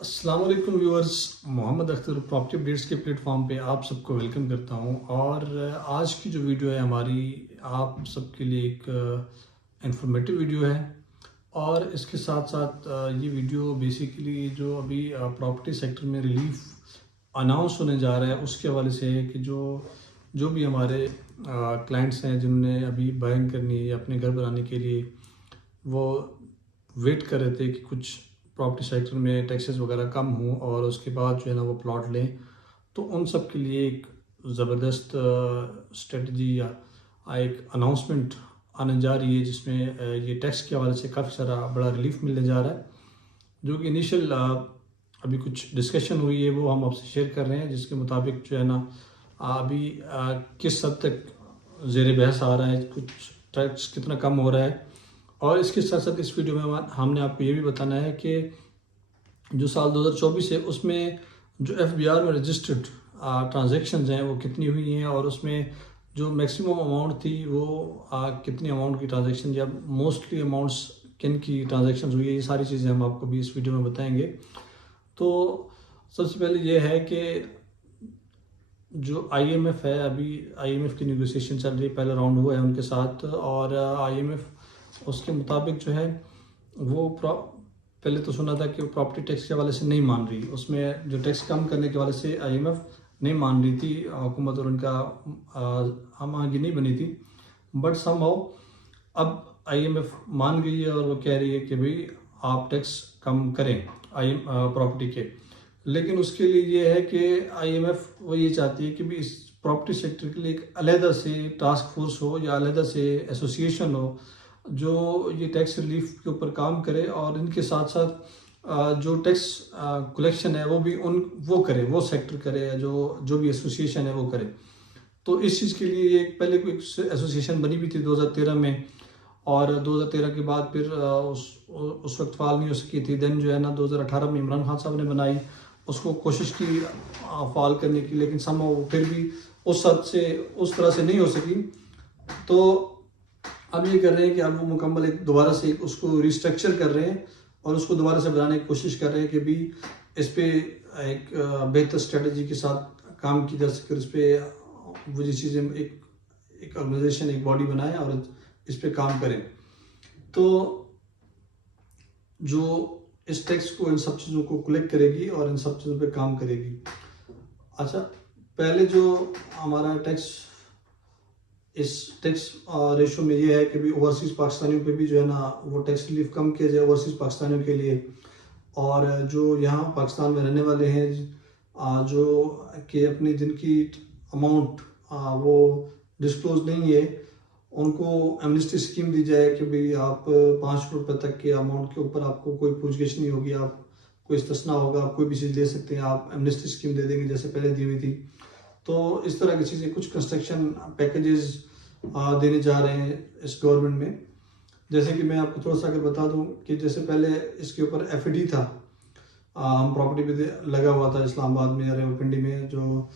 अस्सलाम वालेकुम viewers, Mohammad Akhtar property updates के प्लेटफॉर्म पे आप सबको वेलकम करता हूं। और आज की जो वीडियो है हमारी आप सबके लिए एक इंफॉर्मेटिव वीडियो है। और इसके साथ साथ ये वीडियो बेसिकली जो अभी प्रॉपर्टी सेक्टर में रिलीफ अनाउंस होने जा रहा है उसके हवाले से है कि जो भी हमारे क्लाइंट्स हैं जिन्होंने अभी बाइंग करनी है या अपने घर बनाने के लिए वो वेट कर रहे थे कि कुछ प्रॉपर्टी सेक्टर में टैक्सेस वगैरह कम हों और उसके बाद जो है ना वो प्लॉट लें, तो उन सब के लिए एक ज़बरदस्त स्ट्रेटजी या एक अनाउंसमेंट आने जा रही है जिसमें ये टैक्स के हवाले से काफ़ी सारा बड़ा रिलीफ मिलने जा रहा है। जो कि इनिशियल अभी कुछ डिस्कशन हुई है वो हम आपसे शेयर कर रहे हैं, जिसके मुताबिक जो है ना अभी किस हद तक ज़ेर बहस आ रहा है, कुछ टैक्स कितना कम हो रहा है। और इसके साथ साथ इस वीडियो में हमने आपको ये भी बताना है कि जो साल 2024 है उसमें जो एफबीआर में रजिस्टर्ड ट्रांजैक्शंस हैं वो कितनी हुई हैं और उसमें जो मैक्सिमम अमाउंट थी वो कितनी अमाउंट की ट्रांजैक्शन या मोस्टली अमाउंट्स किन की ट्रांजैक्शंस हुई है, ये सारी चीज़ें हम आपको भी इस वीडियो में बताएंगे। तो सबसे पहले ये है कि जो आईएमएफ है, अभी आईएमएफ की नेगोशिएशन चल रही है, पहला राउंड हुआ है उनके साथ। और आईएमएफ उसके मुताबिक जो है वो पहले तो सुना था कि वो प्रॉपर्टी टैक्स के हवाले से नहीं मान रही, उसमें जो टैक्स कम करने के हवाले से आईएमएफ नहीं मान रही थी हुकूमत, और उनका हम आगे नहीं बनी थी। बट समहाउ अब आईएमएफ मान गई है और वो कह रही है कि भाई आप टैक्स कम करें प्रॉपर्टी के। लेकिन उसके लिए ये है कि आईएमएफ वो ये चाहती है कि भी इस प्रॉपर्टी सेक्टर के लिए एक अलहदा से टास्क फोर्स हो या अलहदा से एसोसिएशन हो जो ये टैक्स रिलीफ के ऊपर काम करे, और इनके साथ साथ जो टैक्स कलेक्शन है वो भी वो करे, वो सेक्टर करे, या जो भी एसोसिएशन है वो करे। तो इस चीज़ के लिए ये पहले कोई एसोसिएशन बनी भी थी 2013 में, और 2013 के बाद फिर उस वक्त फाल नहीं हो सकी थी। देन जो है ना 2018 में इमरान खान साहब ने बनाई, उसको कोशिश की फाल करने की, लेकिन सम वो फिर भी उस हद से उस तरह से नहीं हो सकी। तो अब ये कर रहे हैं कि अब वो मुकम्मल एक दोबारा से उसको रिस्ट्रक्चर कर रहे हैं और उसको दोबारा से बनाने की कोशिश कर रहे हैं कि भी इस पर एक बेहतर स्ट्रेटजी के साथ काम की जा सके, इस पर वो जिस चीज़ें एक ऑर्गेनाइजेशन, एक बॉडी बनाए और इस पर काम करें। तो जो इस टैक्स को, इन सब चीज़ों को कलेक्ट करेगी और इन सब चीज़ों पे काम करेगी। अच्छा, पहले जो हमारा टैक्स इस टैक्स रेशो में ये है कि भी ओवरसीज़ पाकिस्तानियों पे भी जो है ना वो टैक्स रिलीफ कम किया जाए ओवरसीज़ पाकिस्तानियों के लिए। और जो यहाँ पाकिस्तान में रहने वाले हैं जो कि अपनी जिनकी अमाउंट वो डिस्क्लोज नहीं है, उनको एमनेस्टी स्कीम दी जाए कि भाई आप 5 करोड़ रुपये तक के अमाउंट के ऊपर आपको कोई पूछगिछ नहीं होगी, आप कोई इस्तिस्ना होगा, आप कोई भी चीज़ ले सकते हैं, आप एमनेस्टी स्कीम दे देंगे जैसे पहले दी हुई थी। तो इस तरह की चीज़ें, कुछ कंस्ट्रक्शन पैकेजेस देने जा रहे हैं इस गवर्नमेंट में। जैसे कि मैं आपको थोड़ा सा अगर बता दूं कि जैसे पहले इसके ऊपर एफडी था, हम प्रॉपर्टी पे लगा हुआ था इस्लामाबाद में या रावलपिंडी में, जो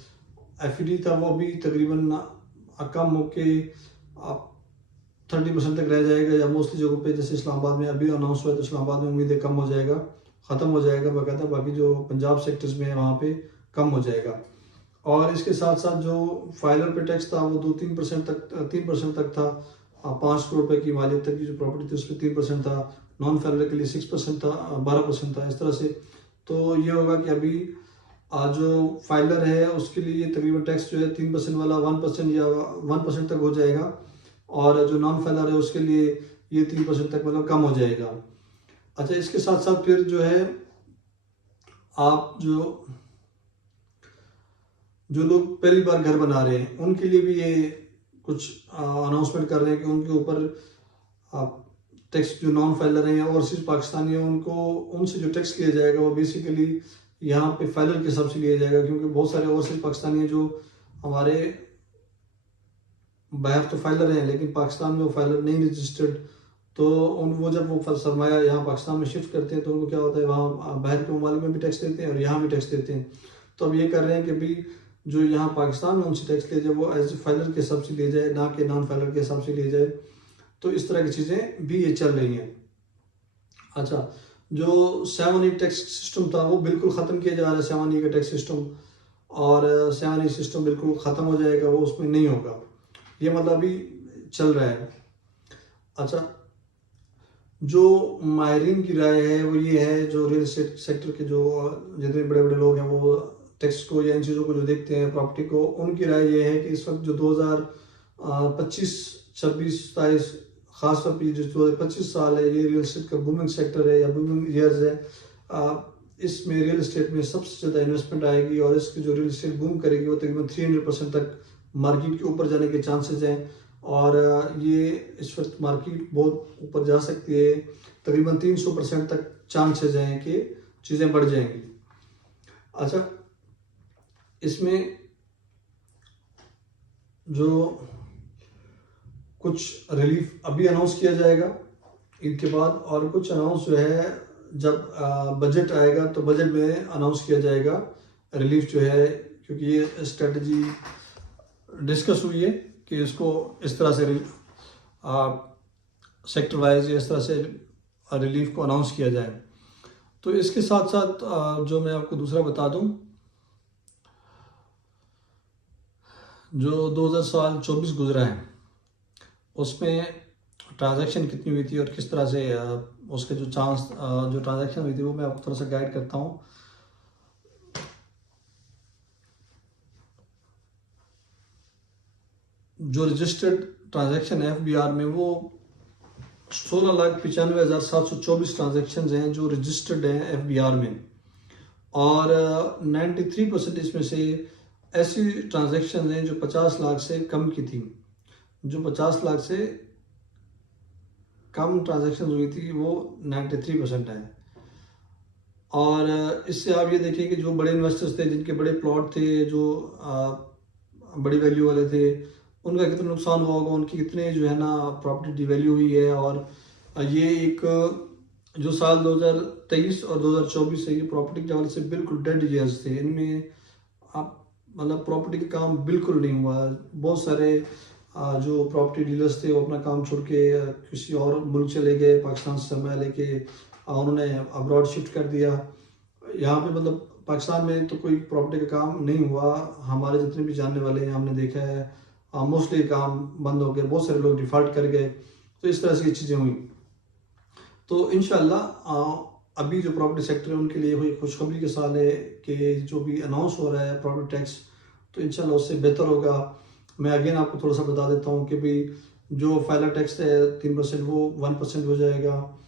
एफडी था वो भी तकरीबन कम होके 30% तक रह जाएगा, या मोस्टली जगहों पे जैसे इस्लामाबाद में अभी अनाउंस हुआ है तो इस्लामाबाद में उम्मीद है कम हो जाएगा, ख़त्म हो जाएगा बाकायदा। बाकी जो पंजाब सेक्टर्स में है वहाँ पे कम हो जाएगा। और इसके साथ साथ जो फाइलर पे टैक्स था वो 3% तक था। 5 करोड़ रुपए की मालियत तक की जो प्रॉपर्टी थी उस पर 3% था, नॉन फाइलर के लिए 6% था, 12% था, इस तरह से। तो ये होगा कि अभी जो फाइलर है उसके लिए तकरीबन टैक्स जो है 3% वाला 1% या 1% तक हो जाएगा, और जो नॉन फाइलर है उसके लिए ये 3% तक मतलब कम हो जाएगा। अच्छा, इसके साथ साथ फिर जो है आप जो लोग पहली बार घर बना रहे हैं उनके लिए भी ये कुछ अनाउंसमेंट कर रहे हैं कि उनके ऊपर टैक्स, जो नॉन फाइलर हैं या ओवरसीज पाकिस्तानी हैं, उनसे जो टैक्स लिया जाएगा वो बेसिकली यहाँ पे फाइलर के हिसाब से लिया जाएगा। क्योंकि बहुत सारे ओवरसीज पाकिस्तानी हैं जो हमारे बाहर तो फाइलर हैं लेकिन पाकिस्तान में वो फाइलर नहीं रजिस्टर्ड, तो वो जब वो सरमाया यहाँ पाकिस्तान में शिफ्ट करते हैं तो उनको क्या होता है, वहाँ बाहर के ममालिक में भी टैक्स देते हैं और यहाँ भी टैक्स देते हैं। तो अब ये कर रहे हैं कि भाई जो यहाँ पाकिस्तान में उनसे टैक्स ले जाए वो एज ए फाइलर के हिसाब से ले जाए, ना कि नॉन फाइलर के हिसाब से ले जाए। तो इस तरह की चीज़ें भी ये चल रही हैं। अच्छा, जो 7E टैक्स सिस्टम था वो बिल्कुल ख़त्म किया जा रहा है, 7E का टैक्स सिस्टम, और 7E सिस्टम बिल्कुल ख़त्म हो जाएगा, वो उसमें नहीं होगा, ये मतलब अभी चल रहा है। अच्छा, जो माहिरीन की राय है वो ये है, जो रियल एस्टेट सेक्टर के जो जितने बड़े बड़े लोग हैं वो टैक्स को या इन चीज़ों को जो देखते हैं प्रॉपर्टी को, उनकी राय ये है कि इस वक्त जो 2025, 26, 27, खास तौर पर जो 2025 साल है, ये रियल एस्टेट का बूमिंग सेक्टर है या बूमिंग ईयर्स है। इसमें रियल एस्टेट में सबसे ज़्यादा इन्वेस्टमेंट आएगी और इसकी जो रियल एस्टेट बूम करेगी वो तकरीबन 300% तक मार्केट के ऊपर जाने के चांसेस हैं। और ये इस वक्त मार्केट बहुत ऊपर जा सकती है, तकरीबन 300% तक चांसेस हैं कि चीज़ें बढ़ जाएंगी। अच्छा, इसमें जो कुछ रिलीफ अभी अनाउंस किया जाएगा ईद के बाद, और कुछ अनाउंस जो है जब बजट आएगा तो बजट में अनाउंस किया जाएगा रिलीफ जो है, क्योंकि ये स्ट्रेटजी डिस्कस हुई है कि इसको इस तरह से सेक्टर वाइज इस तरह से रिलीफ को अनाउंस किया जाए। तो इसके साथ साथ जो मैं आपको दूसरा बता दूं, जो 2024 गुजरा है उसमें ट्रांजैक्शन कितनी हुई थी और किस तरह से उसके जो जो ट्रांजैक्शन हुई थी वो मैं आपको थोड़ा सा गाइड करता हूँ। जो रजिस्टर्ड ट्रांजैक्शन है FBR में वो 16,95,724 ट्रांजैक्शन हैं जो रजिस्टर्ड हैं FBR में, और 93% इसमें से ऐसी ट्रांजैक्शन हैं जो 50 लाख से कम की थी। जो 50 लाख से कम ट्रांजैक्शन हुई थी वो 93% है। और इससे आप ये देखिए कि जो बड़े इन्वेस्टर्स थे, जिनके बड़े प्लॉट थे, जो बड़ी वैल्यू वाले थे, उनका कितना नुकसान हुआ होगा, उनकी कितने जो है ना प्रॉपर्टी डिवैल्यू हुई है। और ये एक जो साल 2023 और 2024 है, ये प्रॉपर्टी के हवाले से बिल्कुल डेड ईयर्स थे। इनमें आप मतलब प्रॉपर्टी का काम बिल्कुल नहीं हुआ। बहुत सारे जो प्रॉपर्टी डीलर्स थे वो अपना काम छोड़ के किसी और मुल्क चले गए, पाकिस्तान से सरमाया लेके उन्होंने अब्रॉड शिफ्ट कर दिया। यहाँ पे मतलब पाकिस्तान में तो कोई प्रॉपर्टी का काम नहीं हुआ। हमारे जितने भी जानने वाले हैं हमने देखा है मोस्टली काम बंद हो गए, बहुत सारे लोग डिफ़ॉल्ट कर गए। तो इस तरह से ये चीज़ें हुई। तो इंशाल्लाह अभी जो प्रॉपर्टी सेक्टर है उनके लिए हुई खुशखबरी के साल है कि जो भी अनाउंस हो रहा है प्रॉपर्टी टैक्स, तो इंशाल्लाह उससे बेहतर होगा। मैं अगेन आपको थोड़ा सा बता देता हूँ कि भाई जो फाइलर टैक्स है 3% वो 1% हो जाएगा,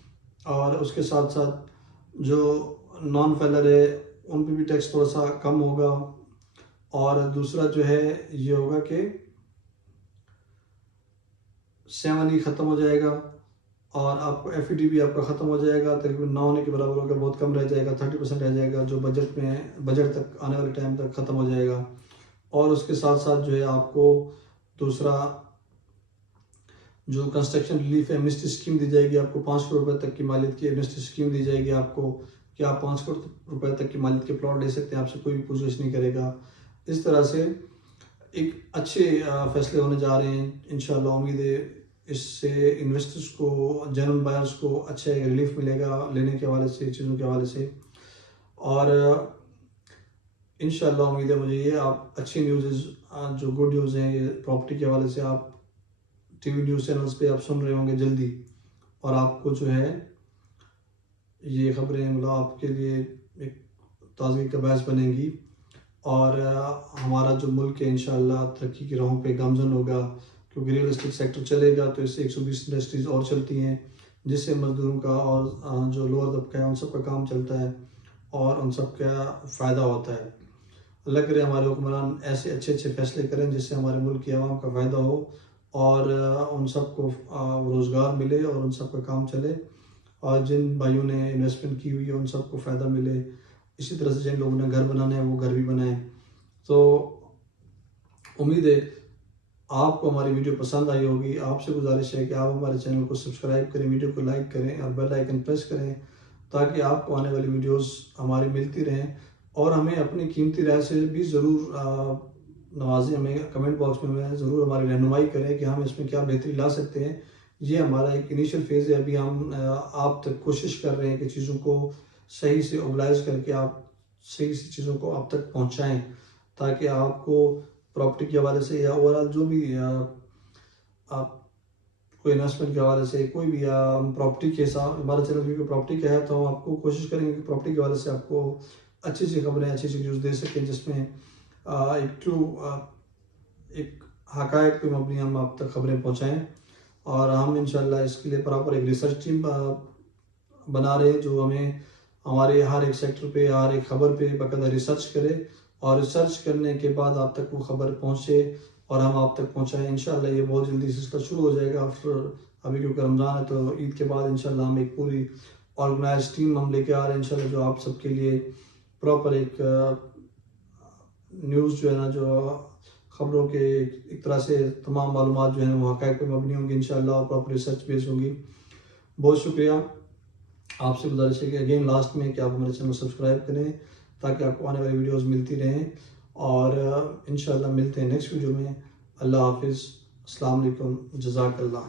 और उसके साथ साथ जो नॉन फाइलर है उन पर भी टैक्स थोड़ा सा कम होगा। और दूसरा जो है ये होगा कि 7E ख़त्म हो जाएगा और आपको FED भी आपका ख़त्म हो जाएगा, तकरीबन ना होने के बराबर होगा, बहुत कम रह जाएगा, 30% रह जाएगा, जो बजट तक आने वाले टाइम तक ख़त्म हो जाएगा। और उसके साथ साथ जो है आपको दूसरा जो कंस्ट्रक्शन रिलीफ एमनेस्टी स्कीम दी जाएगी, आपको 5 करोड़ रुपए तक की मालियत की एमनेस्टी स्कीम दी जाएगी आपको, कि आप 5 करोड़ रुपए तक की मालियत के प्लॉट ले सकते हैं, आपसे कोई भी पूछताछ नहीं करेगा। इस तरह से एक अच्छे फैसले होने जा रहे हैं इंशाल्लाह। उम्मीद है इससे इन्वेस्टर्स को, जनरल बायर्स को अच्छा रिलीफ मिलेगा लेने के हवाले से, चीज़ों के हवाले से। और इंशाल्लाह उम्मीद है मुझे ये आप अच्छी न्यूज़ जो गुड न्यूज़ हैं ये प्रॉपर्टी के हवाले से आप टीवी न्यूज़ चैनल्स पे आप सुन रहे होंगे जल्दी, और आपको जो है ये खबरें मतलब आपके लिए एक ताज़गी का बायस बनेंगी। और हमारा जो मुल्क है इंशाल्लाह तरक्की की राहों पे गामजन होगा, क्योंकि रियल एस्टेट सेक्टर चलेगा तो इससे 120 इंडस्ट्रीज़ और चलती हैं, जिससे मजदूरों का और जो लोअर तबका है उन सब का काम चलता है और उन सब का फ़ायदा होता है। अल्लाह करे हमारे हुक्मरान ऐसे अच्छे अच्छे फ़ैसले करें जिससे हमारे मुल्क की आवाम का फ़ायदा हो और उन सबको रोज़गार मिले और उन सब का काम चले, और जिन भाइयों ने इन्वेस्टमेंट की हुई है उन सबको फ़ायदा मिले। इसी तरह से जिन लोगों ने घर बनाने हैं वो घर भी बनाएं। तो उम्मीद है आपको हमारी वीडियो पसंद आई होगी। आपसे गुजारिश है कि आप हमारे चैनल को सब्सक्राइब करें, वीडियो को लाइक करें और बेल आइकन प्रेस करें, ताकि आपको आने वाली वीडियोस हमारी मिलती रहें। और हमें अपनी कीमती राय से भी ज़रूर नवाजें, हमें कमेंट बॉक्स में ज़रूर हमारी रहनुमाई करें कि हम इसमें क्या बेहतरी ला सकते हैं, ये हमारा एक इनिशियल फेज़ है। अभी हम आप तक कोशिश कर रहे हैं कि चीज़ों को सही से ओबलाइज़ करके आप सही से चीज़ों को आप तक पहुँचाएँ, ताकि आपको प्रॉपर्टी के हवाले से या ओवरऑल जो भी आप कोई इन्वेस्टमेंट के हवाले से कोई भी प्रॉपर्टी के साथ, हमारा चैनल क्योंकि प्रॉपर्टी का है, तो हम आपको कोशिश करेंगे कि प्रॉपर्टी के हवाले से आपको अच्छी अच्छी खबरें, अच्छी अच्छी न्यूज़ दे सकें, जिसमें एक ट्रू एक हक़ाइक़ पे मबनी हम आप तक खबरें पहुँचाएँ। और हम इंशाल्लाह इसके लिए प्रॉपर एक रिसर्च टीम बना रहे हैं, जो हमें हमारे हर एक सेक्टर पे, हर एक खबर पे बाकायदा रिसर्च करे, और रिसर्च करने के बाद आप तक वो खबर पहुँचे और हम आप तक पहुँचाएँ। इंशाल्लाह ये बहुत जल्दी सिलसिला शुरू हो जाएगा आफ्टर, अभी क्योंकि रमज़ान है, तो ईद के बाद इंशाल्लाह हम एक पूरी ऑर्गेनाइज़ टीम हम लेके आ रहे हैं इंशाल्लाह, जो आप सबके लिए प्रॉपर एक न्यूज़ जो है ना, जो खबरों के एक तरह से तमाम मालूमात जो हैं वो हक़ाइक़ पे मबनी होंगी इंशाल्लाह, और प्रॉपर रिसर्च बेस्ड होंगी। बहुत शुक्रिया। आपसे गुजारिश है कि अगेन लास्ट में कि आप हमारे चैनल को सब्सक्राइब करें, ताकि आपको आने वाली वीडियोज़ मिलती रहें, और इंशाल्लाह मिलते हैं नेक्स्ट वीडियो में। अल्लाह हाफ़िज़। अस्सलाम वालेकुम। जज़ाकल्लाह।